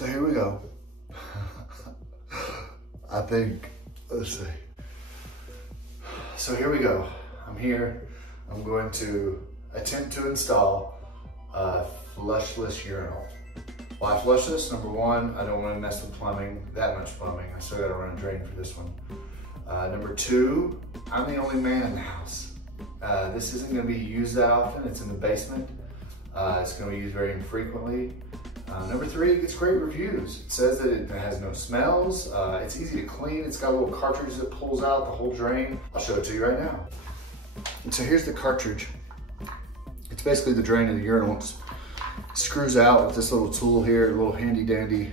So here we go. I think, let's see. So here we go. I'm here. I'm going to attempt to install a flushless urinal. Why flushless? Number one, I don't want to mess with plumbing, that much plumbing. I still got to run a drain for this one. Number two, I'm the only man in the house. This isn't going to be used that often. It's in the basement. It's going to be used very infrequently. Number three, it gets great reviews. It says that it has no smells. It's easy to clean. It's got a little cartridge that pulls out the whole drain. I'll show it to you right now. And so here's the cartridge. It's basically the drain of the urinal. It screws out with this little tool here, a little handy dandy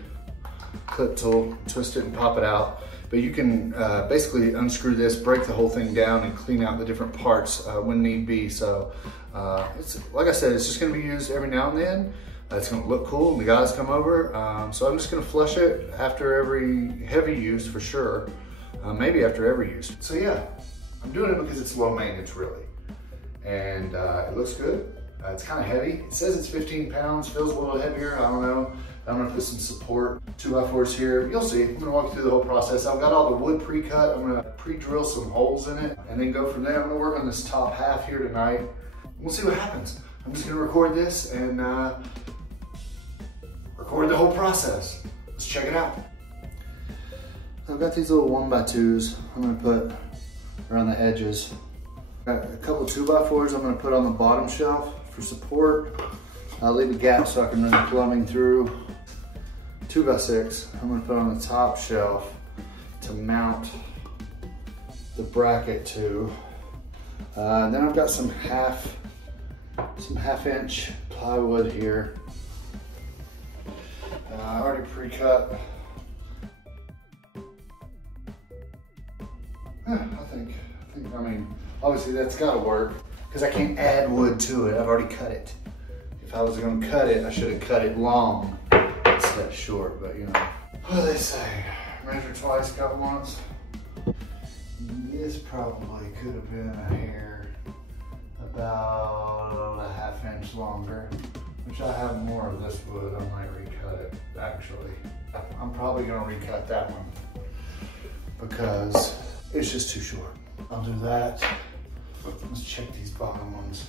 clip tool. Twist it and pop it out. But you can basically unscrew this, break the whole thing down, and clean out the different parts when need be. So it's, like I said, it's just gonna be used every now and then. It's gonna look cool when the guys come over. So I'm just gonna flush it after every heavy use for sure. Maybe after every use. So yeah, I'm doing it because it's low maintenance really. And it looks good. It's kind of heavy. It says it's 15 pounds, feels a little heavier, I don't know. I don't know if there's some support. 2x4s here, you'll see. I'm gonna walk you through the whole process. I've got all the wood pre-cut. I'm gonna pre-drill some holes in it and then go from there. I'm gonna work on this top half here tonight. We'll see what happens. I'm just gonna record this and record the whole process. Let's check it out. I've got these little 1x2s I'm gonna put around the edges. Got a couple 2x4s I'm gonna put on the bottom shelf for support. I'll leave a gap so I can run the plumbing through. 2x6 I'm gonna put on the top shelf to mount the bracket to. Then I've got some half-inch plywood here. I already pre-cut. I mean, obviously that's gotta work because I can't add wood to it. I've already cut it. If I was gonna cut it, I should have cut it long instead of short, but you know. What do they say? Measure twice, cut once. This probably could have been a hair about a ½ inch longer, which I have more of this wood. I might recut it, actually. I'm probably gonna recut that one because it's just too short. I'll do that. Let's check these bottom ones.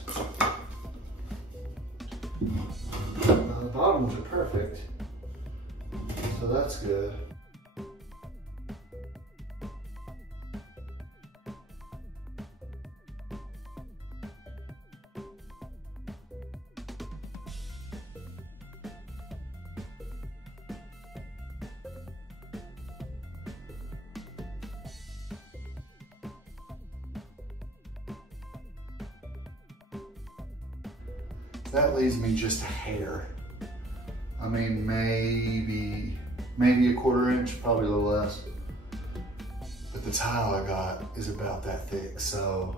The bottom ones are perfect, so that's good. That leaves me just a hair. I mean, maybe a 1/4 inch, probably a little less. But the tile I got is about that thick, so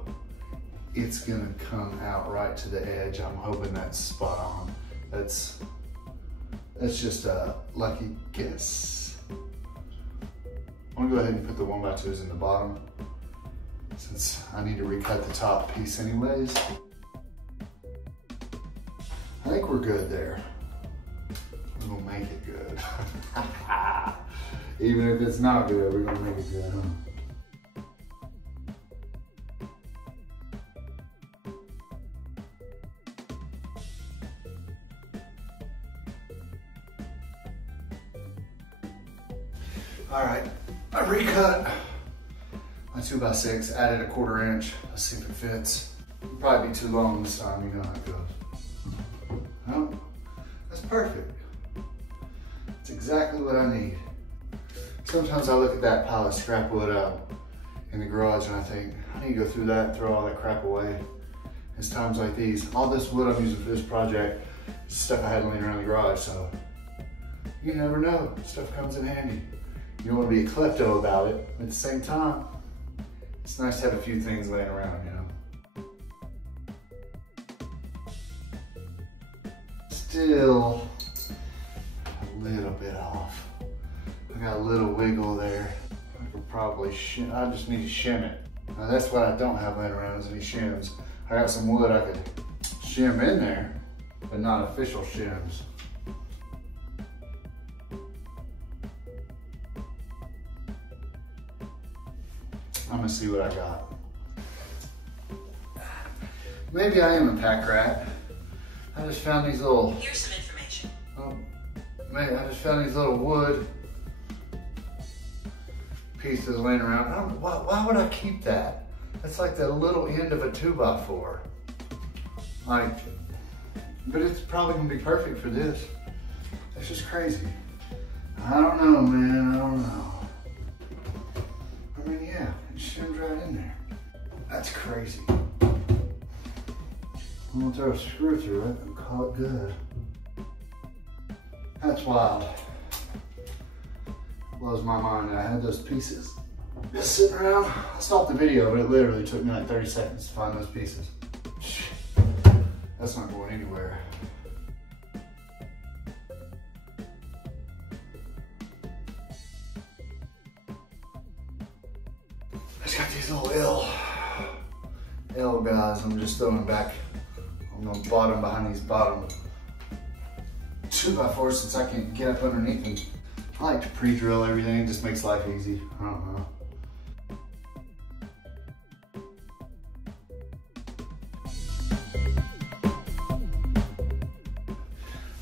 it's gonna come out right to the edge. I'm hoping that's spot on. That's just a lucky guess. I'm gonna go ahead and put the 1x2s in the bottom since I need to recut the top piece anyways. I think we're good there. We're gonna make it good. Even if it's not good, we're gonna make it good, huh? All right, I recut my 2x6, added a 1/4 inch. Let's see if it fits. It'll probably be too long this time, you know how it goes. Oh, that's perfect. It's exactly what I need. Sometimes I look at that pile of scrap wood out in the garage and I think, I need to go through that and throw all that crap away. It's times like these. All this wood I'm using for this project is stuff I had laying around the garage, so you never know. Stuff comes in handy. You don't want to be a klepto about it, but at the same time, it's nice to have a few things laying around, you know. Still a little bit off. I got a little wiggle there. I could probably shim. I just need to shim it. Now that's what I don't have laying around is any shims. I got some wood I could shim in there, but not official shims. I'm gonna see what I got. Maybe I am a pack rat. I just found these little... Here's some information. Oh, man, I just found these little wood pieces laying around. Why would I keep that? That's like the little end of a 2x4. Like, but it's probably gonna be perfect for this. It's just crazy. I don't know, man, I don't know. I mean, yeah, it shims right in there. That's crazy. I'm gonna throw a screw through it and call it good. That's wild. Blows my mind. I had those pieces just sitting around. I stopped the video, but it literally took me like 30 seconds to find those pieces. That's not going anywhere. I just got these little L guys. I'm just throwing back on the bottom behind these bottom 2x4s since I can't get up underneath them. I like to pre-drill everything. It just makes life easy. I don't know.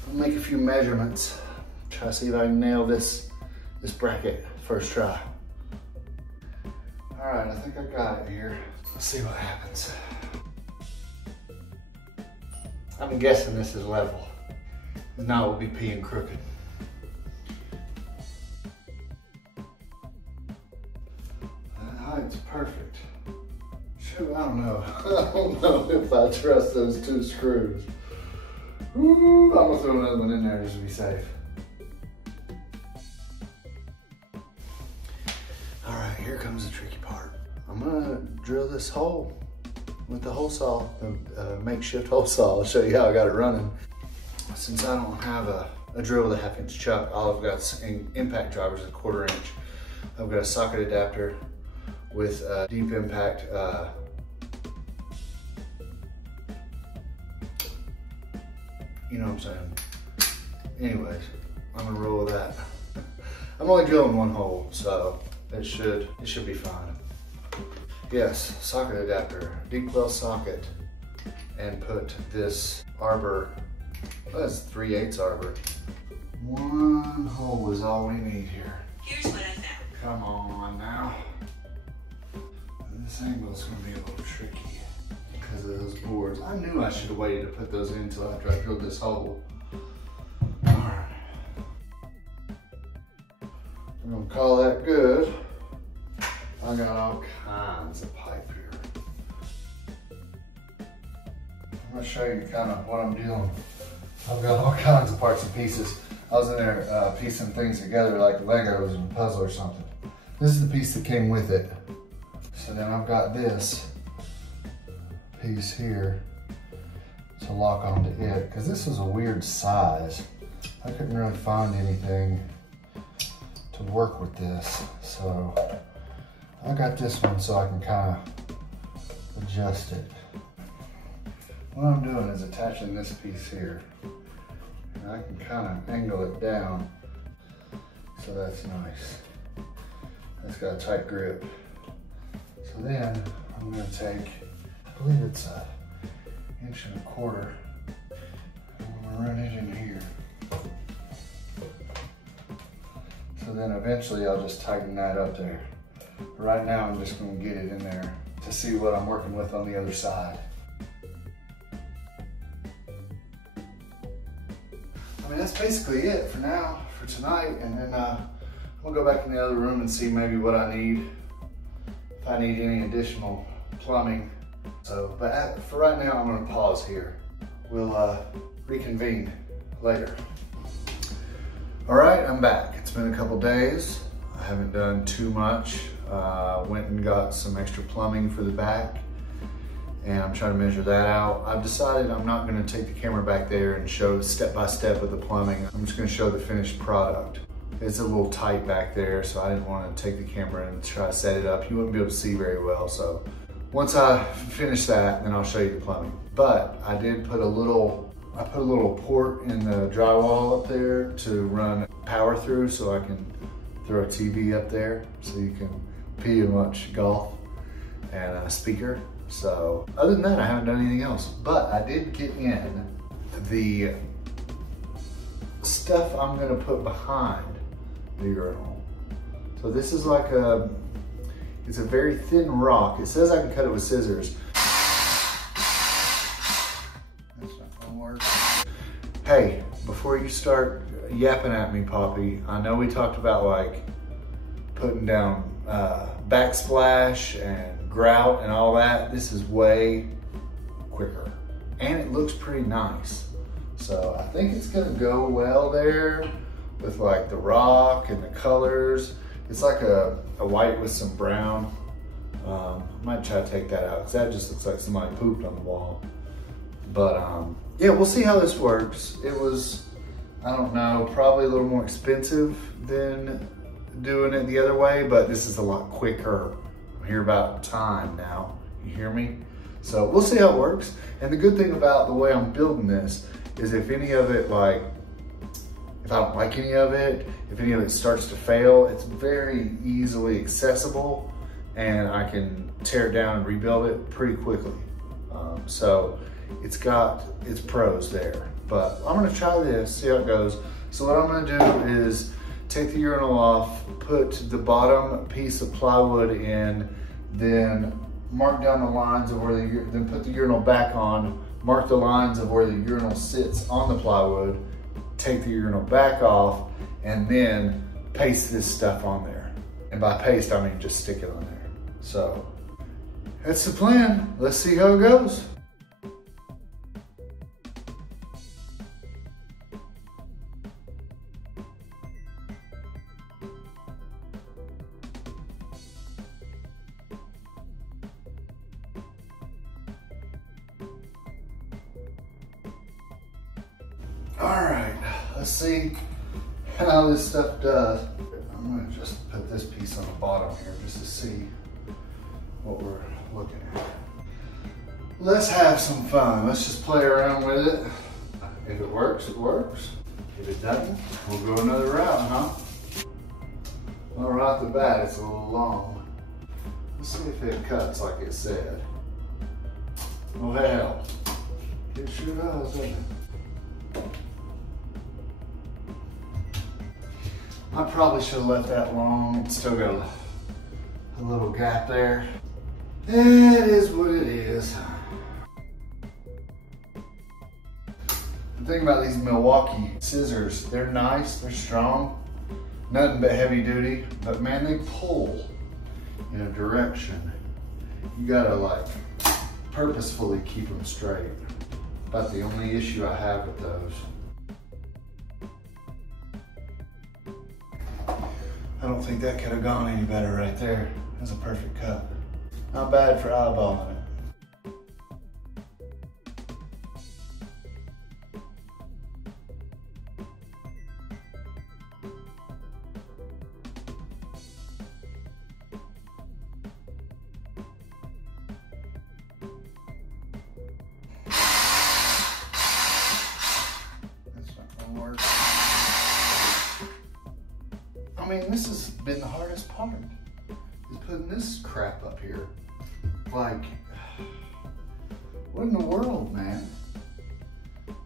I'll make a few measurements. Try to see if I can nail this bracket first try. All right, I think I got it here. Let's see what happens. I'm guessing this is level. Now it will be peeing crooked. That height's perfect. Shoot, I don't know. I don't know if I trust those 2 screws. Ooh, I'm gonna throw another one in there just to be safe. All right, here comes the tricky part. I'm gonna drill this hole with the hole saw, the makeshift hole saw. I'll show you how I got it running. Since I don't have a drill with a 1/2 inch chuck, all I've got is impact drivers, a 1/4 inch. I've got a socket adapter with a deep impact you know what I'm saying. Anyways, I'm gonna roll with that. I'm only drilling 1 hole, so it should be fine. Yes, socket adapter, deep well socket, and put this arbor, that's 3/8 arbor. 1 hole is all we need here. Here's what I found. Come on now. This angle is gonna be a little tricky because of those boards. I knew I should have waited to put those in until after I drilled this hole. All right. I'm gonna call that good. I got all kinds of pipe here. I'm gonna show you kind of what I'm doing. I've got all kinds of parts and pieces. I was in there piecing things together like Legos in a puzzle or something. This is the piece that came with it. So then I've got this piece here to lock onto it, because this is a weird size. I couldn't really find anything to work with this. So I got this one so I can kind of adjust it. What I'm doing is attaching this piece here. And I can kind of angle it down, so that's nice. It's got a tight grip. So then I'm gonna take, I believe it's 1 1/4 inch. I'm gonna run it in here. So then eventually I'll just tighten that up there. Right now I'm just gonna get it in there to see what I'm working with on the other side. I mean, that's basically it for now, for tonight. And then we'll go back in the other room and see maybe what I need, if I need any additional plumbing. So, but for right now, I'm gonna pause here. We'll reconvene later. All right, I'm back. It's been a couple days. I haven't done too much. Went and got some extra plumbing for the back, and I'm trying to measure that out. I've decided I'm not gonna take the camera back there and show step by step of the plumbing. I'm just gonna show the finished product. It's a little tight back there, so I didn't wanna take the camera and try to set it up. You wouldn't be able to see very well, so once I finish that, then I'll show you the plumbing. But I did put a little port in the drywall up there to run power through, so I can throw a TV up there so you can pee and watch golf. and a speaker. So other than that, I haven't done anything else. But I did get in the stuff I'm gonna put behind the urinal. So this is like it's a very thin rock. It says I can cut it with scissors. That's not gonna work. Hey, before you start yapping at me, Poppy, I know we talked about like putting down backsplash and grout and all that. This is way quicker and it looks pretty nice. So I think it's gonna go well there with like the rock and the colors. It's like a white with some brown. I might try to take that out because that just looks like somebody pooped on the wall. But yeah, we'll see how this works. It was, I don't know, probably a little more expensive than doing it the other way, but this is a lot quicker. I'm here about time now, you hear me? So we'll see how it works. And the good thing about the way I'm building this is if any of it, like, if I don't like any of it, if any of it starts to fail, it's very easily accessible and I can tear it down and rebuild it pretty quickly. So it's got its pros there, but I'm gonna try this, see how it goes. So what I'm gonna do is take the urinal off, put the bottom piece of plywood in, then mark down the lines of where then put the urinal back on, mark the lines of where the urinal sits on the plywood, take the urinal back off, and then paste this stuff on there. And by paste, I mean just stick it on there. So that's the plan. Let's see how it goes. All right, let's see how this stuff does. I'm gonna just put this piece on the bottom here just to see what we're looking at. Let's have some fun. Let's just play around with it. If it works, it works. If it doesn't, we'll go another route, huh? Well, right off the bat, it's a little long. Let's see if it cuts like it said. Oh hell, it sure does, doesn't it? I probably should have left that alone. It's still got a little gap there. It is what it is. The thing about these Milwaukee scissors, they're nice, they're strong, nothing but heavy duty, but man, they pull in a direction. You gotta like purposefully keep them straight. About the only issue I have with those. I don't think that could have gone any better right there. That's a perfect cut. Not bad for eyeballing it. That's not gonna work. I mean, this has been the hardest part, is putting this crap up here. Like, what in the world, man?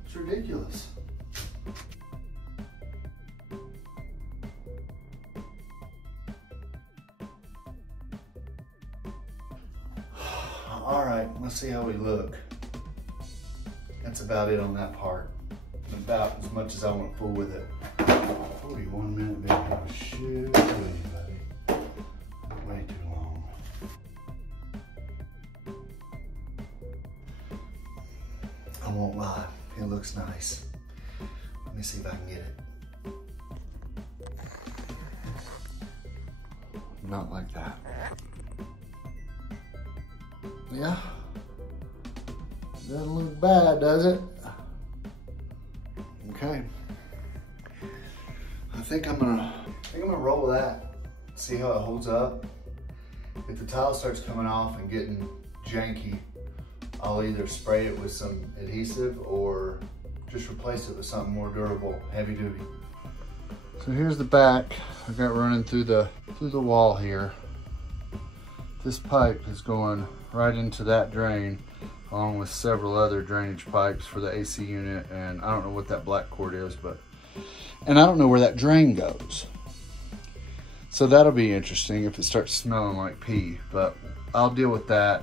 It's ridiculous. All right, let's see how we look. That's about it on that part. About as much as I want to fool with it. 41 minute video. Shoot, buddy. Way too long. I won't lie, it looks nice. Let me see if I can get it. Not like that. Yeah. Doesn't look bad, does it? Okay. I think I'm gonna roll with that. See how it holds up. If the tile starts coming off and getting janky, I'll either spray it with some adhesive or just replace it with something more durable, heavy duty. So here's the back. I got running through the wall here. This pipe is going right into that drain, along with several other drainage pipes for the AC unit, and I don't know what that black cord is, and I don't know where that drain goes. So that'll be interesting if it starts smelling like pee, but I'll deal with that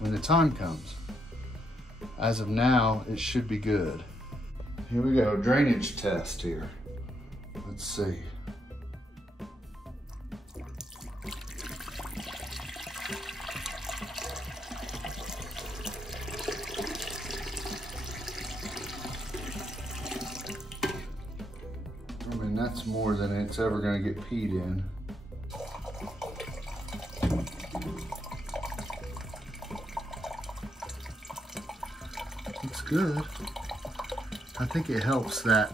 when the time comes. As of now, it should be good. Here we go, drainage test here. Let's see. I mean, that's more than it's ever gonna get peed in. Looks good. I think it helps that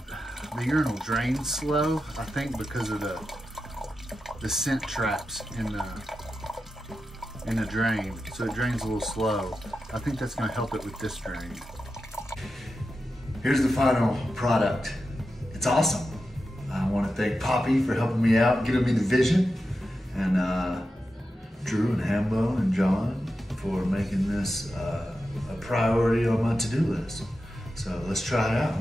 the urinal drains slow. I think because of the scent traps in the drain, so it drains a little slow. I think that's gonna help it with this drain. Here's the final product. It's awesome. I want to thank Poppy for helping me out, giving me the vision, and Drew and Hambo and John for making this a priority on my to-do list. So let's try it out.